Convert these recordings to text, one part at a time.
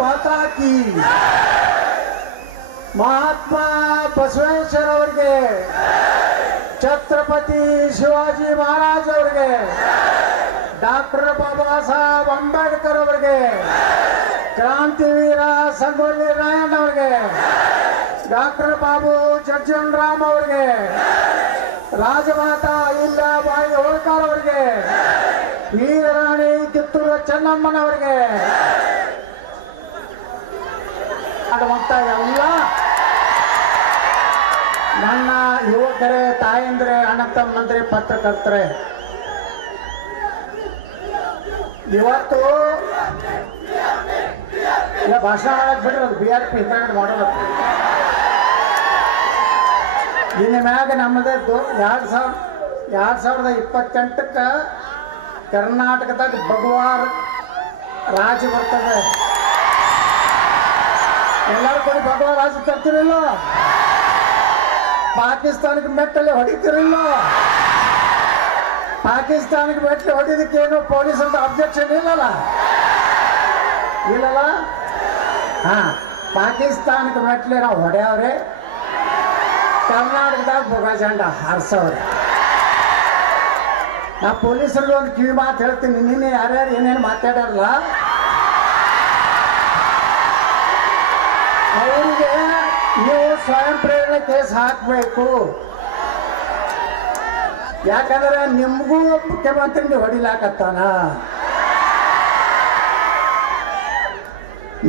ಮಾತಾ ಕಿ ಮಹಾತ್ಮ ಬಸವೇಶ್ವರ ಅವರಿಗೆ, ಛತ್ರಪತಿ ಶಿವಾಜಿ ಮಹಾರಾಜ್ ಅವರಿಗೆ, ಡಾಕ್ಟರ್ ಬಾಬಾ ಸಾಹೇಬ್ ಅಂಬೇಡ್ಕರ್ ಅವರಿಗೆ, ಕ್ರಾಂತಿವೀರ ಸಂಗೊಳ್ಳಿ ರಾಯಣ್ಣ ಅವರಿಗೆ, ಡಾಕ್ಟರ್ ಬಾಬು ಜಜ್ಜನ್ ರಾಮ್ ಅವರಿಗೆ, ರಾಜಮಾತಾ ಬಾಯಿ ಹೋಳ್ಕರ್ ಅವರಿಗೆ, ವೀರರಾಣಿ ಕಿತ್ತೂರ ಚೆನ್ನಮ್ಮನವರಿಗೆ ಮಾಡುವಂತ ಎಲ್ಲ ನನ್ನ ಯುವಕರೇ, ತಾಯಂದ್ರೆ ಅಣ್ಣ ತಮ್ಮಂದ್ರೆ ಪತ್ರಕರ್ತರೆ. ಇವತ್ತು ಭಾಷಣ ಮಾಡಕ್ ಬಿಡ್ರಿ, ಅದು ಬಿ ಆರ್ ಪಿ ಹಿಂದ್ಗಡೆ ಮಾಡೋದು ಇನ್ನು ಮ್ಯಾಗ ನಮ್ಮದೇ ಎರಡು ಸಾವಿರ, ಎರಡು ಸಾವಿರದ ಇಪ್ಪತ್ತೆಂಟಕ್ಕೆ ಕರ್ನಾಟಕದಾಗ ಭಗವಾರ್ ರಾಜ ಬರ್ತದೆ. ಎಲ್ಲರೂ ಕೂಡ ಭಗವಾನ್ ರಾಜ ತರ್ತಿರಿಲ್ಲ? ಪಾಕಿಸ್ತಾನಕ್ಕೆ ಮೆಟ್ಟಲೆ ಹೊಡಿತಿರಿಲ್ಲ? ಪಾಕಿಸ್ತಾನಕ್ಕೆ ಮೆಟ್ಟಲೆ ಹೊಡಿದಕ್ಕೆ ಏನು ಪೊಲೀಸ್ ಅಂತ ಅಬ್ಜೆಕ್ಷನ್ ಇಲ್ಲಲ್ಲ? ಇಲ್ಲಲ್ಲ? ಹಾ, ಪಾಕಿಸ್ತಾನಕ್ಕೆ ಮೆಟ್ಲೆ ನಾವು ಹೊಡೆಯವ್ರೆ, ಕರ್ನಾಟಕದಾಗ ಬೊಗ ಜಂಡ ಹಾರಿಸವ್ರೆ. ನಾ ಪೊಲೀಸರಿಗೆ ಒಂದು ಕಿವಿ ಮಾತು ಹೇಳ್ತೀನಿ, ನಿನ್ನೆ ಯಾರ್ಯಾರು ಏನೇನು ಮಾತಾಡಲ್ಲ ನೀವು ಸ್ವಯಂ ಪ್ರೇರಣೆ ಕೇಸ್ ಹಾಕಬೇಕು ಯಾಕಂದ್ರೆ ನಿಮಗೂ ಮುಖ್ಯಮಂತ್ರಿ ನೀವು ಹೊಡಿಲಾಕತ್ತಾನ?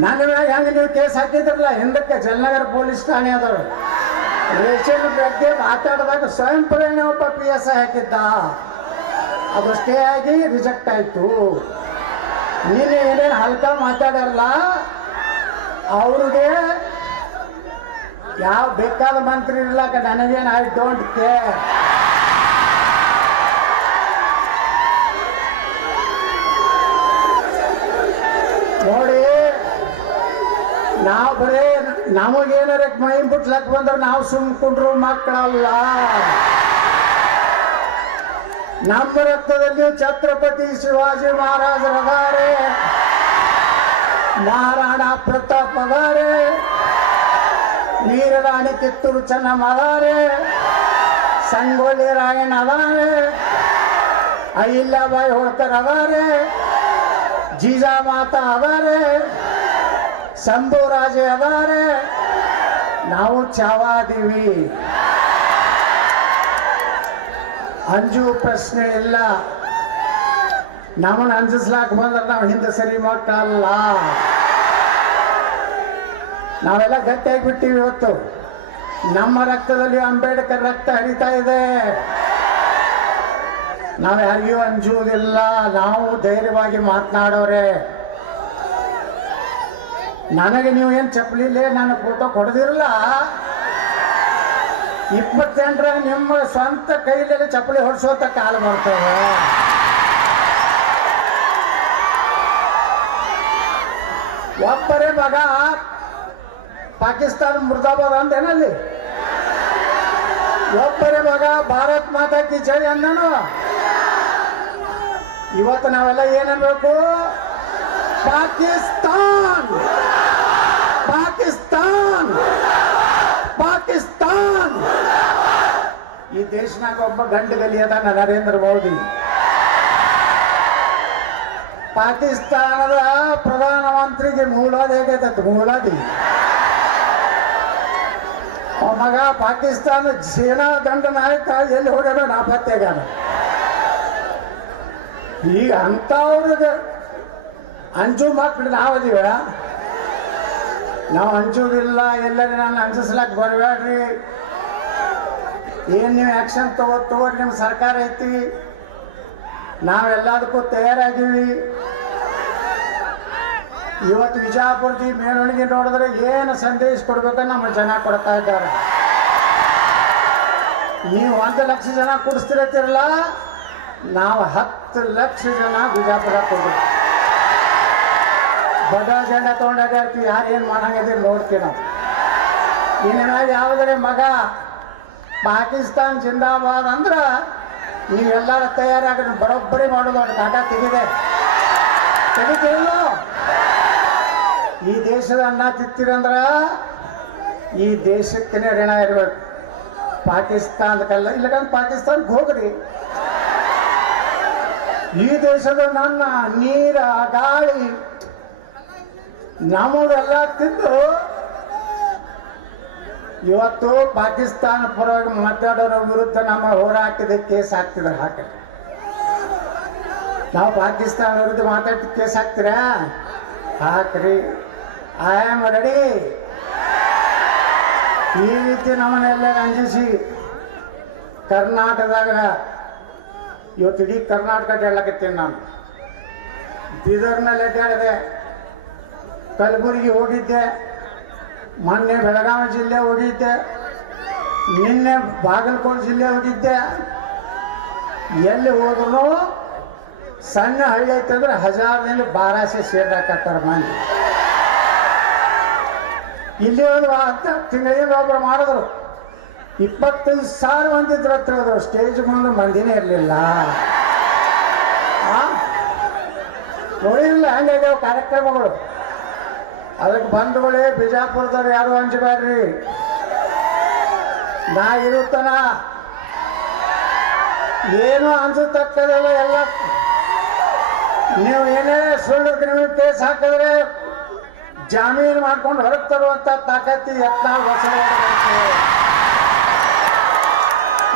ನನ್ನ ಮ್ಯಾಗ ಹೆಂಗೆ ನೀವು ಕೇಸ್ ಹಾಕಿದ್ರಲ್ಲ, ಹಿಂದಕ್ಕೆ ಜಲನಗರ ಪೊಲೀಸ್ ಠಾಣೆ ಆದವರು ರೇಷನ್ ಬಗ್ಗೆ ಮಾತಾಡಿದಾಗ ಸ್ವಯಂ ಪ್ರೇರಣೆ ಒಬ್ಬ ಪಿ ಎಸ್ ಐ ಹಾಕಿದ್ದ. ಅದು ಸ್ಟೇ ಆಗಿ ರಿಜೆಕ್ಟ್ ಆಯಿತು. ನೀನು ಏನೇನು ಹಲ್ಕ ಮಾತಾಡಲ್ಲ ಅವ್ರಿಗೆ ಯಾವ ಬೇಕಾದ ಮಂತ್ರಿ ಇರ್ಲಾಕ ನನಗೇನು ಐ ಡೋಂಟ್ ಕೇರ್ ನೋಡಿ, ನಾವು ಬರೀ, ನಮಗೇನಾರ ಮೈ ಬಿಟ್ಲಕ್ ಬಂದ್ರೆ ನಾವು ಸುಮ್ಕೊಂಡ್ರು ಮಕ್ಕಳಲ್ಲ. ನಮ್ಮ ರಕ್ತದಲ್ಲಿ ಛತ್ರಪತಿ ಶಿವಾಜಿ ಮಹಾರಾಜರದಾರೆ. ನಾರಾಯಣ ಪ್ರತಾಪ್ ಅದಾರೆ ವೀರರಾಣಿ ಕಿತ್ತೂರು ಚೆನ್ನಮ್ಮ ಅದಾರೆ ಸಂಗೊಳ್ಳಿ ರಾಯಣ್ಣ ಅದಾರೆ. ಅಹಿಲ್ಯಾಬಾಯಿ ಹೋಳ್ಕರ್ ಅದಾರೆ. ಜೀಜಾ ಮಾತಾ ಅದಾರೆ. ಶಂಭು ರಾಜೆ ಅದಾರೆ. ನಾವು ಚಾವಾದೀವಿ. ಅಂಜು ಪ್ರಶ್ನೆ ಇಲ್ಲ. ನಮ್ಮನ್ನ ಅಂಜಿಸ್ಲಾಕ್ ಬಂದ್ರೆ ನಾವು ಹಿಂದೆ ಸರಿ ಮಕ್ಕಳಲ್ಲ ನಾವೆಲ್ಲ ಗಟ್ಟಿಯಾಗಿ ಬಿಟ್ಟೀವಿ ಇವತ್ತು. ನಮ್ಮ ರಕ್ತದಲ್ಲಿ ಅಂಬೇಡ್ಕರ್ ರಕ್ತ ಹರಿತಾ ಇದೆ. ನಾವು ಯಾರಿಗೂ ಅಂಜುವುದಿಲ್ಲ ನಾವು ಧೈರ್ಯವಾಗಿ ಮಾತನಾಡೋರೆ. ನನಗೆ ನೀವು ಏನು ಚಪ್ಪಲಿಲ್ಲೇ ನನ್ನ ಫೋಟೋ ಕೊಡದಿರಲ್ಲ? ಇಪ್ಪತ್ತೆಂಟರ ನಿಮ್ಮ ಸ್ವಂತ ಕೈಯಲ್ಲಿ ಚಪ್ಪಲಿ ಹೊಡಿಸುವಂತ ಕಾಲ ಬರ್ತವೆ ಒಬ್ಬರೇ ಮಗ ಪಾಕಿಸ್ತಾನ ಮುರ್ದಾಬಾದ್ ಏನಲ್ಲಿ ಒಬ್ಬರೇ ಮಗ, ಭಾರತ್ ಮಾತಾ ಕಿ ಜೈ ಅಂದನು. ಇವತ್ತು ನಾವೆಲ್ಲ ಏನನ್ಬೇಕು? ಪಾಕಿಸ್ತಾನ್! ಪಾಕಿಸ್ತಾನ್! ಪಾಕಿಸ್ತಾನ್! ಈ ದೇಶನಾಗ ಒಬ್ಬ ಗಂಡು ಗಲಿಯದ ನರೇಂದ್ರ ಮೋದಿ. ಪಾಕಿಸ್ತಾನದ ಪ್ರಧಾನಮಂತ್ರಿಗೆ ಮೂಲಾದಿ ಹೇಗೈತೆ ಮೂಲಾದಿ. ಮಗ ಪಾಕಿಸ್ತಾನ ಸೇನಾ ದಂಡ ನಾಯಕ ಎಲ್ಲಿ ಹೋಗ್ಯಾನ ನಾಪತ್ತೆಗಾನ ಈಗ ಅಂಥವ್ರಿಗೆ ಅಂಜು ಮಕ್ಕಳು ನಾವದೀವ? ನಾವು ಅಂಜೂರಿಲ್ಲ ಎಲ್ಲರೂ ನಾನು ಅಂಜಿಸ್ಲಾಕ್ ಬರಬೇಡ್ರಿ ಏನು ನೀವು ಆ್ಯಕ್ಷನ್ ತಗೋ ತಗೋರಿ ನಿಮ್ಮ ಸರ್ಕಾರ ಐತಿ. ನಾವೆಲ್ಲದಕ್ಕೂ ತಯಾರಾಗೀವಿ ಇವತ್ತು ವಿಜಾಪುರದಿ ಮೆರವಣಿಗೆ ನೋಡಿದ್ರೆ ಏನು ಸಂದೇಶ ಕೊಡ್ಬೇಕು ನಮ್ಮ ಜನ ಕೊಡ್ತಾ ಇದ್ದಾರೆ. ನೀವು ಒಂದು ಲಕ್ಷ ಜನ ಕುಡಿಸ್ತಿರತ್ತಿರಲ್ಲ ನಾವು ಹತ್ತು ಲಕ್ಷ ಜನ ಬಿಜಾಪುರ ಕೊಡ್ಬೇಕು. ಬಡ ಜನ ತೊಗೊಂಡಾಗಿರ್ತೀವಿ ಯಾರು ಏನು ಮಾಡಂಗಿದ್ದೀರಿ ನೋಡ್ತೀವಿ ನಾವು. ಇನ್ನು ಯಾವುದರ ಯಾವುದೇ ಮಗ, ಪಾಕಿಸ್ತಾನ್ ಜಿಂದಾಬಾದ್ ಅಂದ್ರೆ ನೀವೆಲ್ಲರೂ ತಯಾರಾಗಿ ಬರೋಬ್ಬರಿ ಮಾಡೋದು ಒಂದು ಕಾಟ ತೆಗಿದೆ. ತೆಗಿತೀವಿಲ್ಲ ಈ ದೇಶದ ಅನ್ನ ತಿಂತೀರಂದ್ರ ಈ ದೇಶಕ್ಕೆ ಋಣ ಇರ್ಬೇಕು. ಪಾಕಿಸ್ತಾನಕ್ಕಲ್ಲ ಇಲ್ಲಕಂದ್ರೆ ಪಾಕಿಸ್ತಾನಕ್ಕೆ ಹೋಗ್ರಿ. ಈ ದೇಶದ ನನ್ನ ನೀರ, ಗಾಳಿ ನಮ್ಮದೆಲ್ಲ ತಿಂದು ಇವತ್ತು ಪಾಕಿಸ್ತಾನ ಪರವಾಗಿ ಮಾತಾಡೋರ ವಿರುದ್ಧ ನಮ್ಮ ಹೋರಾಟದ ಕೇಸ್ ಹಾಕ್ತಿದ್ರು ಹಾಕಿ ನಾವು ಪಾಕಿಸ್ತಾನ ವಿರುದ್ಧ ಮಾತಾಡಿದ ಕೇಸ್ ಹಾಕ್ತೀರಾ? ಹಾಕ್ರಿ. ಐ ಆಮ್ ರೆಡಿ ಈ ರೀತಿ ನಮ್ಮನ್ನೆಲ್ಲ ರಂಜಿಸಿ ಕರ್ನಾಟಕದಾಗ ಇವತ್ತು ಇಡೀ ಕರ್ನಾಟಕ ಹೇಳಕತ್ತೀನಿ ನಾನು. ಬೀದರ್ನಲ್ಲಿ ಅಡ್ಡಾಡಿದೆ. ಕಲಬುರಗಿ ಹೋಗಿದ್ದೆ. ಮೊನ್ನೆ ಬೆಳಗಾವಿ ಜಿಲ್ಲೆ ಹೋಗಿದ್ದೆ. ನಿನ್ನೆ ಬಾಗಲಕೋಟೆ ಜಿಲ್ಲೆ ಹೋಗಿದ್ದೆ. ಎಲ್ಲಿ ಹೋದ್ರು ಸಣ್ಣ ಹಳ್ಳಿ ಐತಂದ್ರೆ ಹಜಾರ್ನಲ್ಲಿ ಬಾರಾಸೆ ಸೇರ್ದಾಕತ್ತಾರ ಮಂದಿ ಇಲ್ಲಿ ಹತ್ತ ತಿಂಗಳಿಂದ ಒಬ್ಬರು ಮಾಡಿದ್ರು. ಇಪ್ಪತ್ತೈದು ಸಾವಿರ ಮಂದಿ ಇದ್ರ ಹತ್ರ ಹೋದ್ರು. ಸ್ಟೇಜ್ ಮುಂದೆ ಮಂದಿನೇ ಇರಲಿಲ್ಲ. ನೋಡಿಲ್ಲ ಹಂಗಾಗ್ಯಾವ ಕಾರ್ಯಕ್ರಮಗಳು. ಅದಕ್ಕೆ ಬಂಧುಗಳೇ, ಬಿಜಾಪುರದವ್ರು ಯಾರು ಹಂಚಬೇಡ್ರಿ ನಾ ಇರುತ್ತನ? ಏನು ಅನ್ಸತಕ್ಕದಲ್ಲ ಎಲ್ಲ. ನೀವು ಏನೇ ಸುಳ್ಳು ಕ್ರಿಮಿನಲ್ ಕೇಸ್ ಹಾಕಿದ್ರೆ ಜಾಮೀನು ಮಾಡ್ಕೊಂಡು ಹೊರಗೆ ತರುವಂತ ತಾಕತ್ತಿ ಯತ್ನಾಳ್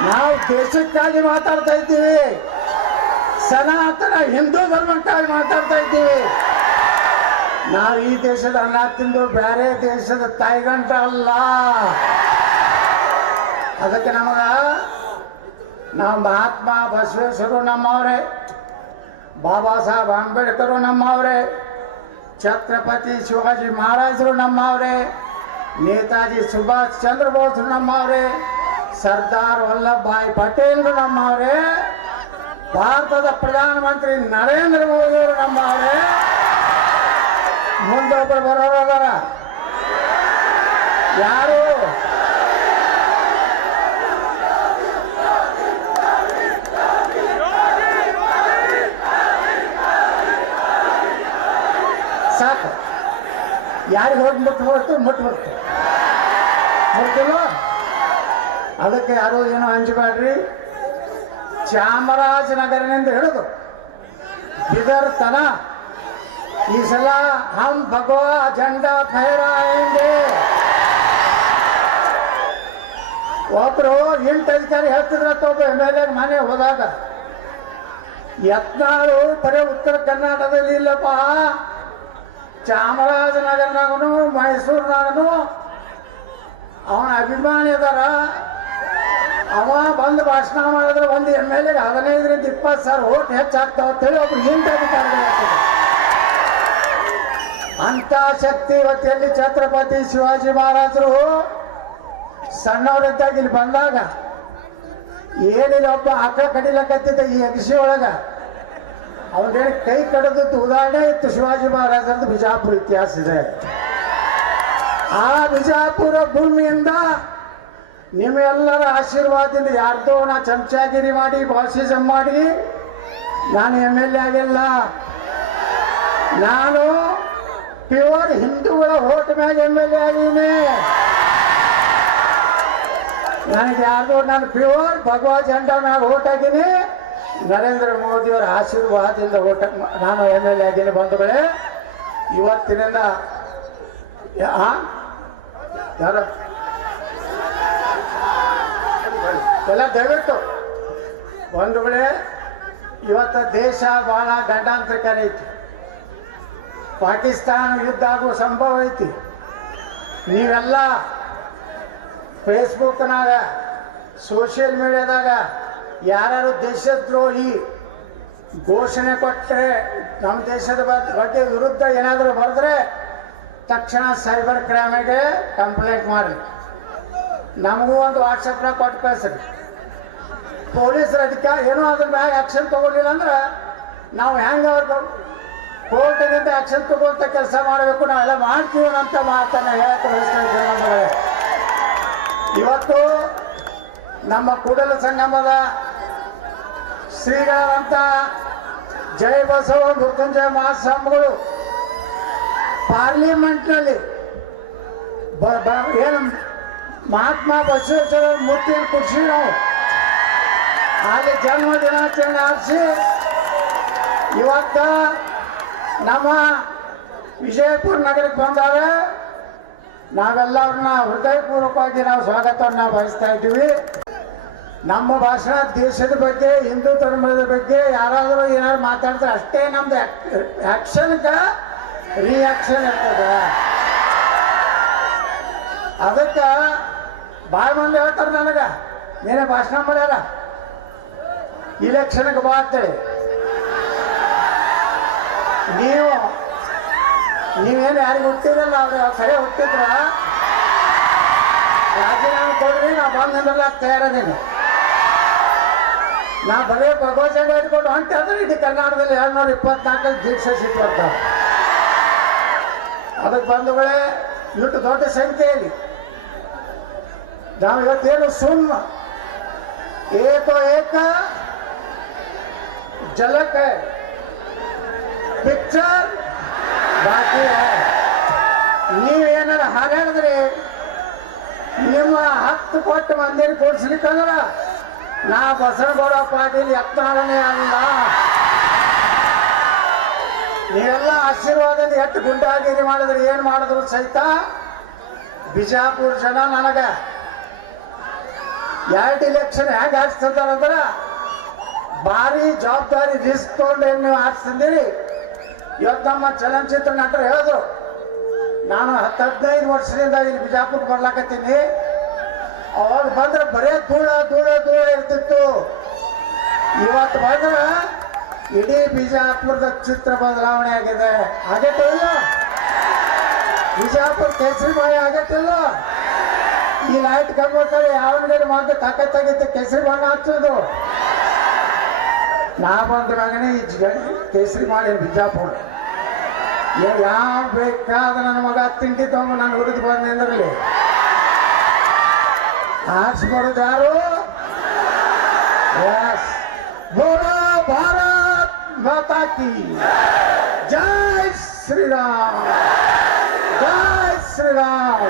ನಾವು ದೇಶಕ್ಕಾಗಿ ಮಾತಾಡ್ತಾ ಇದ್ದೀವಿ. ಸನಾತನ ಹಿಂದೂ ಧರ್ಮಕ್ಕಾಗಿ ಮಾತಾಡ್ತಾ ಇದ್ದೀವಿ. ನಾವು ಈ ದೇಶದ ಅನ್ನ ತಿಂದು ಬೇರೆ ದೇಶದ ತಾಯಿಗಂಟ ಅಲ್ಲ. ಅದಕ್ಕೆ ನಮಗ ನಾವು ಮಹಾತ್ಮ ಬಸವೇಶ್ವರು ನಮ್ಮವ್ರೆ, ಬಾಬಾ ಸಾಹೇಬ್ ಅಂಬೇಡ್ಕರು ನಮ್ಮವ್ರೆ ಛತ್ರಪತಿ ಶಿವಾಜಿ ಮಹಾರಾಜರು ನಮ್ಮವ್ರೆ, ನೇತಾಜಿ ಸುಭಾಷ್ ಚಂದ್ರ ಬೋಸ್ ನಮ್ಮವ್ರೆ, ಸರ್ದಾರ್ ವಲ್ಲಭಭಾಯಿ ಪಟೇಲ್ರು ಅವರೇ ಭಾರತದ ಪ್ರಧಾನಮಂತ್ರಿ ನರೇಂದ್ರ ಮೋದಿ ಅವರು ನಮ್ಮವ್ರೆ. ಮುಂದೊಬ್ಬರು ಬರೋರು ಯಾರು? ಸಾಕು. ಯಾರಿಗೆ ಹೋಗಿ ಮುಟ್ಟು ಮುಟ್ಬಾರ್ದು ಮುಟ್ಟಿಲ್ಲ? ಅದಕ್ಕೆ ಯಾರು ಏನೋ ಹಂಚಬೇಡ್ರಿ ಚಾಮರಾಜನಗರನಿಂದ ಹಿಡಿದು ಬಿದರ್ ತನ ಈ ಸಲ ಹಮ್ ಭಗವಾ ಜಂಡ ಫಹರಾಯಂಗೆ ಒಬ್ರು ಇಂಟ್ ಅಧಿಕಾರಿ ಹೇಳ್ತಿದ್ರತ್ತ ಒಬ್ಬ ಎಂ ಎಲ್ ಎ ಮನೆ ಹೋದಾಗ. ಯತ್ನಾಳು ಬರೀ ಉತ್ತರ ಕರ್ನಾಟಕದಲ್ಲಿ ಇಲ್ಲಪ್ಪ. ಚಾಮರಾಜನಗರನಾಗನು, ಮೈಸೂರಿನಾಗನು ಅವನ ಅಭಿಮಾನಿ ಅದಾರ ಅವ ಬಂದು ಭಾಷಣ ಮಾಡಿದ್ರೆ ಒಂದು ಎಂ ಎಲ್ ಎಗೆ ಹದಿನೈದರಿಂದ ಇಪ್ಪತ್ತು ಸಾವಿರ ಓಟ್ ಹೆಚ್ಚಾಗ್ತಾವ ಅಂತೇಳಿ ಒಬ್ರು ಹಿಂದೆ. ಅಂತ ಶಕ್ತಿ ಎಲ್ಲಿ ಛತ್ರಪತಿ ಶಿವಾಜಿ ಮಹಾರಾಜರು ಸಣ್ಣವರಿದ್ದಾಗ ಇಲ್ಲಿ ಬಂದಾಗ ಏನಿಲ್ಲ, ಒಬ್ಬ ಹಕ್ಕ ಕಡಿಲಕತ್ತಿದ್ದ ಈ ಅಗಸಿ ಒಳಗ ಅವನೇನು ಕೈ ಕಡದದ್ದು ಉದಾಹರಣೆ ಇತ್ತು ಶಿವಾಜಿ ಮಹಾರಾಜರದ್ದು ಬಿಜಾಪುರ ಇತಿಹಾಸ ಇದೆ. ಆ ಬಿಜಾಪುರ ಭೂಮಿಯಿಂದ ನಿಮ್ಮೆಲ್ಲರ ಆಶೀರ್ವಾದದಿಂದ ಯಾರ್ದೋ ನಾ ಚಮಚಾಗಿರಿ ಮಾಡಿ ಬಾಸಿಸಂ ಮಾಡಿ, ನಾನು ಎಂ ಎಲ್ ಎ ಆಗಿಲ್ಲ. ನಾನು ಪ್ಯೂರ್ ಹಿಂದೂಗಳ ಓಟ್ ಮ್ಯಾಗ ಎಂ ಎಲ್ ಎ ಆಗೀನಿ ನನಗೆ ಯಾರ್ದೋ ನಾನು ಪ್ಯೂರ್ ಭಗವಾ ಜಂಡ ಮ್ಯಾಗ ಓಟ್ ಹಾಕಿನಿ ನರೇಂದ್ರ ಮೋದಿಯವರ ಆಶೀರ್ವಾದದಿಂದ ಓಟ ನಾನು ಎಂ ಎಲ್ ಎ ಆಗಿನ ಬಂಧುಗಳೇ. ಇವತ್ತಿನಿಂದ ಯಾರ? ಎಲ್ಲ ದಯವಿಟ್ಟು ಬಂಧುಗಳೇ, ಇವತ್ತು ದೇಶ ಬಹಳ ಗಂಡಾಂತರಕಾರಿ ಐತಿ ಪಾಕಿಸ್ತಾನ ಯುದ್ಧ ಆಗುವ ಸಂಭವ ಐತಿ. ನೀವೆಲ್ಲ ಫೇಸ್ಬುಕ್ನಾಗ ಸೋಷಿಯಲ್ ಮೀಡಿಯಾದಾಗ ಯಾರು ದೇಶದ್ರೋಹಿ ಘೋಷಣೆ ಕೊಟ್ಟರೆ ನಮ್ಮ ದೇಶದ ಬಗ್- ಬಗ್ಗೆ ವಿರುದ್ಧ ಏನಾದರೂ ಬರೆದ್ರೆ ತಕ್ಷಣ ಸೈಬರ್ ಕ್ರೈಮಿಗೆ ಕಂಪ್ಲೇಂಟ್ ಮಾಡಿ. ನಮಗೂ ಒಂದು ವಾಟ್ಸಪ್ನ ಕೊಟ್ಟು ಕಳಿಸ್ರಿ. ಪೊಲೀಸರು ಅದಕ್ಕೆ ಏನೋ ಅದ್ರ ಮ್ಯಾಗ ಆಕ್ಷನ್ ತಗೊಳ್ಳಿಲ್ಲ ಅಂದ್ರೆ ನಾವು ಹೆಂಗೆ ಅವ್ರಿಗೆ ಕೋರ್ಟಿನಿಂದ ಆಕ್ಷನ್ ತಗೋಂತ ಕೆಲಸ ಮಾಡಬೇಕು, ನಾವೆಲ್ಲ ಮಾಡ್ತೀವಿ ಅಂತ ಮಾತನ್ನ ಹೇಳಕ್ಕೆ ಇವತ್ತು ನಮ್ಮ ಕೂಡಲ ಸಂಗಮದ ಶ್ರೀಗಳಂತ ಜೈ ಬಸವ ಮೃತ್ಯುಂಜಯ ಮಹಾಸ್ವಾಮಿಗಳು. ಪಾರ್ಲಿಮೆಂಟ್ನಲ್ಲಿ ಏನು ಮಹಾತ್ಮ ಬಸವೇಶ್ವರ ಮೂರ್ತಿಯನ್ನು ಕುಡಿಸಿ ನಾವು. ಅಲ್ಲಿ ಜನ್ಮ ದಿನಾಚರಣೆ ಆರಿಸಿ ಇವತ್ತ ನಮ್ಮ ವಿಜಯಪುರ ನಗರಕ್ಕೆ ಬಂದಾರೆ. ನಾವೆಲ್ಲರನ್ನ ಹೃದಯಪೂರ್ವಕವಾಗಿ ನಾವು ಸ್ವಾಗತವನ್ನು ಬಯಸ್ತಾ ಇದ್ದೀವಿ. ನಮ್ಮ ಭಾಷಣ ದೇಶದ ಬಗ್ಗೆ, ಹಿಂದೂ ಧರ್ಮದ ಬಗ್ಗೆ ಯಾರಾದರೂ ಏನಾದ್ರು ಮಾತಾಡಿದ್ರೆ ಅಷ್ಟೇ ನಮ್ದು ಆ್ಯಕ್ಷನ್ಗೆ ರಿಯಾಕ್ಷನ್ ಇರ್ತದೆ. ಅದಕ್ಕೆ ಭಾಳ ಮಂದಿ ಹೇಳ್ತಾರೆ ನನಗೆ, ನೀನೇ ಭಾಷಣ ಮಾಡ್ಯಾರ? ಇಲೆಕ್ಷನ್ಗೆ ಬಾ ಅಂತೇಳಿ. ನೀವು, ನೀವೇನು ಯಾರಿಗೆ ಹುಟ್ಟಿದ್ರಲ್ಲ ಅವ್ರು ಸರಿ ಹುಟ್ಟಿದ್ರ? ರಾಜೀನಾಮೆ ಕೊಡ್ರಿ, ನಾ ಬಂದ್ರಲ್ಲ ತಯಾರದೀನಿ. ನಾ ಬಲೇ ಇಟ್ಕೊಂಡು ಅಂತ ಅಂದ್ರೆ ಇಡೀ ಕರ್ನಾಟಕದಲ್ಲಿ ಎರಡ್ನೂರ ಇಪ್ಪತ್ನಾಲ್ಕಲ್ಲಿ ದೀಕ್ಷೆ ಅಂತ. ಅದಕ್ಕೆ ಬಂದುಗಳೇ ಇಟ್ಟು ದೊಡ್ಡ ಸಂಖ್ಯೆಯಲ್ಲಿ ನಾವು ಇವತ್ತೇನು ಸುಮ್ಮ ಏಕೋ ಏಕ ಜಲಕ ಪಿಕ್ಚರ್ ಬಾಕಿ ನೀವೇನಾರ ಹಾರಾಡಿದ್ರೆ ನಿಮ್ಮ ಹತ್ತು ಕೊಟ್ಟು ಮಂದಿರ ಕೂಡಿಸ್ಲಿಕ್ಕಂದ್ರ ನಾ ಬಸವಗೌಡ ಪಾಟೀಲ್ ಎತ್ತಾಳನೇ ಅಲ್ಲ. ನೀವೆಲ್ಲ ಆಶೀರ್ವಾದದ ಎಷ್ಟು ಗುಂಡಾಗಿರಿ ಮಾಡಿದ್ರೆ ಏನು ಮಾಡಿದ್ರು ಸಹಿತ? ಬಿಜಾಪುರ ಜನ ನನಗೆ ಎರಡು ಇಲೆಕ್ಷನ್ ಹೆಂಗೆ ಹಾಕ್ತಿರ್ತಾರಂದ್ರ ಭಾರಿ ಜವಾಬ್ದಾರಿ ರಿಸ್ಕ್ ತೊಗೊಂಡು ಏನು ನೀವು ಹಾಕ್ತಿದ್ದೀರಿ ಇವತ್ತು ನಮ್ಮ ಚಲನಚಿತ್ರ ನಟರು ಹೇಳಿದ್ರು, ನಾನು ಹತ್ತು ಹದಿನೈದು ವರ್ಷದಿಂದ ಇಲ್ಲಿ ಬಿಜಾಪುರ ಬರ್ಲಾಕತ್ತೀನಿ. ಅವಾಗ ಬಂದ್ರೆ ಬರೇ ಧೂಳ ಧೂಳ ಧೂಳ ಇರ್ತಿತ್ತು. ಇವತ್ತು ಬಂದ್ರ ಇಡೀ ಬಿಜಾಪುರದ ಚಿತ್ರ ಬದಲಾವಣೆ ಆಗಿದೆ. ಆಗತ್ತಿಲ್ಲ ಬಿಜಾಪುರ ಕೇಸರಿ ಕೇಸರಿಬಾಯಿ ಆಗತ್ತಿಲ್ಲ ಈ ಲೈಟ್ ಕಂಬತ್ತಾರೆ ಯಾವ ಮಾತ್ರ ತಾಕತ್ತಾಗಿತ್ತು? ಕೇಸರಿ ಬಣ್ಣ ಹಚ್ಚೋದು ನಾ ಬಂದ ಮಗನೇ ಈ ಕೇಸರಿ ಮಾಡಿ ಬಿಜಾಪುರ? ಯಾವ ಬೇಕಾದ ನನ್ನ ಮಗ ತಿಂಡಿ ತಗೊಂಡು ನಾನು ಹುರಿದು ಬಂದೆ ಆರಿಸ್ಬಾರ್ದು ಯಾರು ಎಸ್ ಬೋಲೋ ಭಾರತ್ ಮಾತಾ ಕಿ ಜೈ ಶ್ರೀರಾಮ್ ಜೈ ಶ್ರೀರಾಮ್